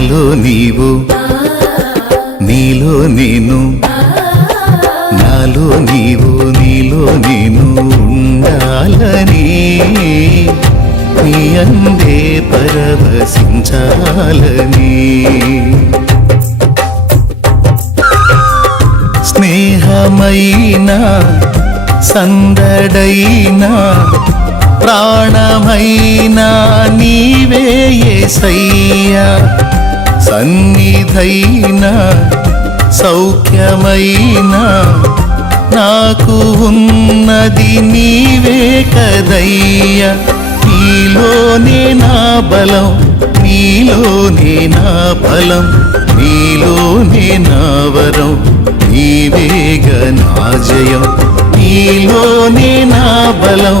నాలో నీవు నీలో నేను, నాలో నీవు నీలో నేను ఉండాలని, నీ అందే పరవశించాలని. స్నేహమైన సందడైన ప్రాణమైన నీవే యేసయ్యా, సన్నిధైన సౌఖ్యమైన నాకు ఉన్నది నీవే కదయ్యా. నీలోనే నా బలం, నీలోనే నా ఫలం, నీలోనే నా వరం, నీవేగ నా జయం. నీలోనే నా బలం,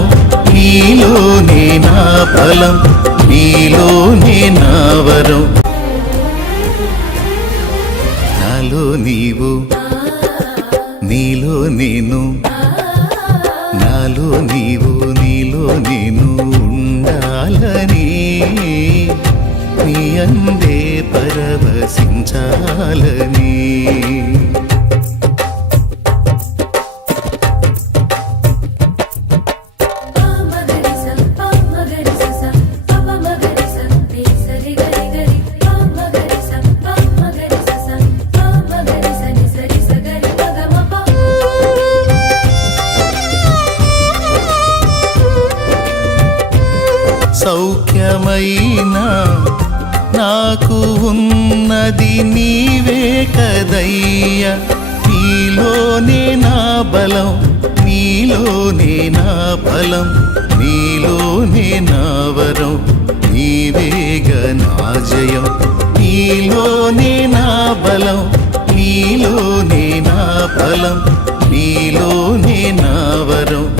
నీలోనే నా ఫలం, నీలోనే నా వరం. నాలో నీవు నీలో నేను, నాలో నీవు నీలో నేను ఉండాలని, నీ అందే పరవశించాలని. సౌఖ్యమైన నాకు ఉన్నది నీవే కదయ్యా. నీలోనే నా బలం, నీలోనే నా ఫలం, నీలోనే నా వరం, నీవేగ నా జయం. నీలోనే నా బలం, నీలోనే నా ఫలం, నీలోనే నా వరం.